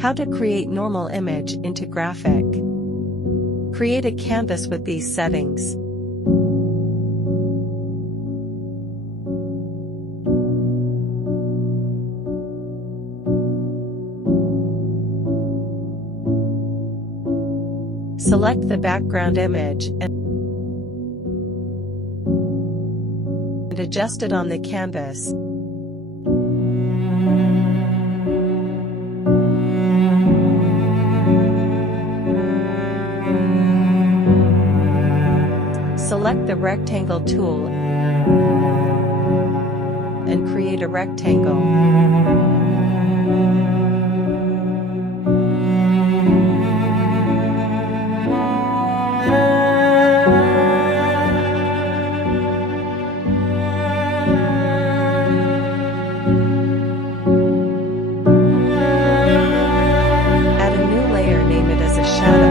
How to create normal image into graphic. Create a canvas with these settings. Select the background image and adjust it on the canvas. Select the rectangle tool and create a rectangle. Add a new layer, name it as a shadow.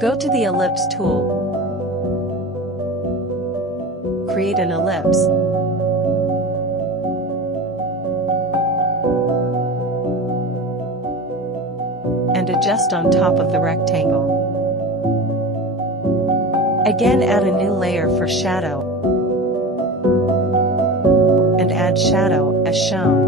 Go to the ellipse tool. Create an ellipse. And adjust on top of the rectangle. Again, add a new layer for shadow. And add shadow as shown.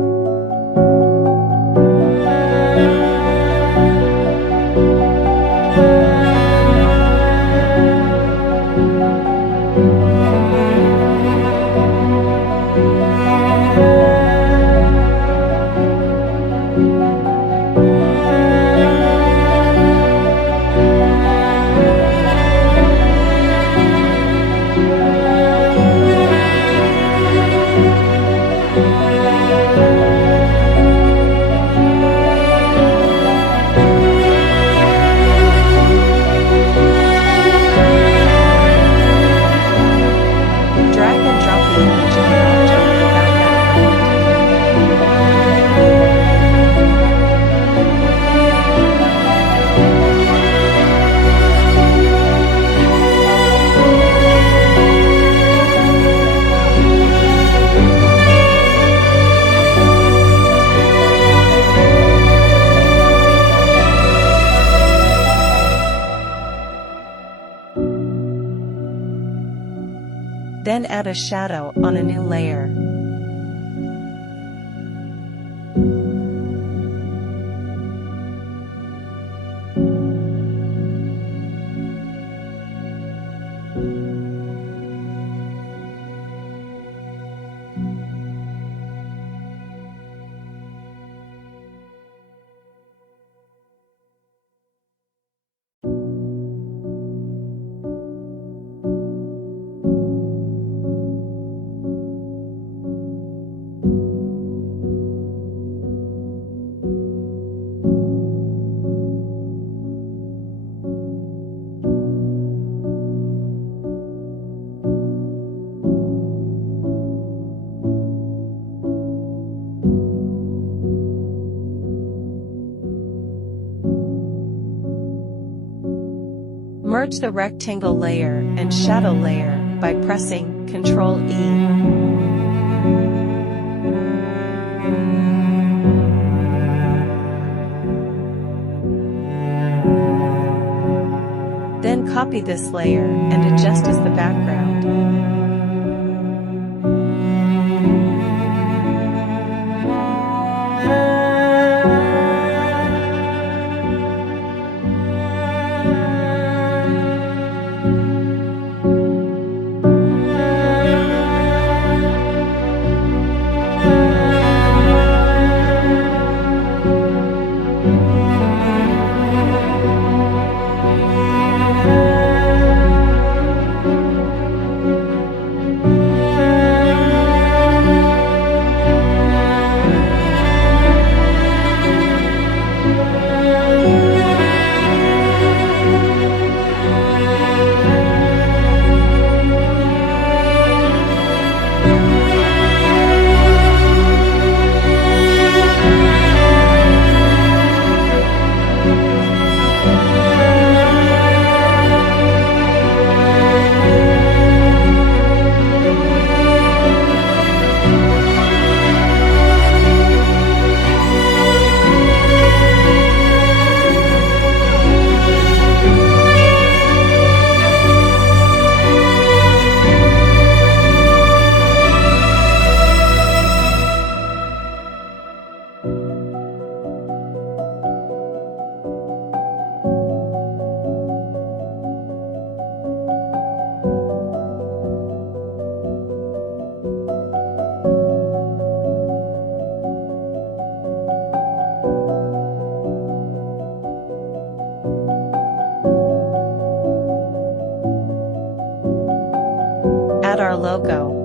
Then add a shadow on a new layer. Merge the rectangle layer and shadow layer by pressing Ctrl-E. Then copy this layer and adjust as the background. logo.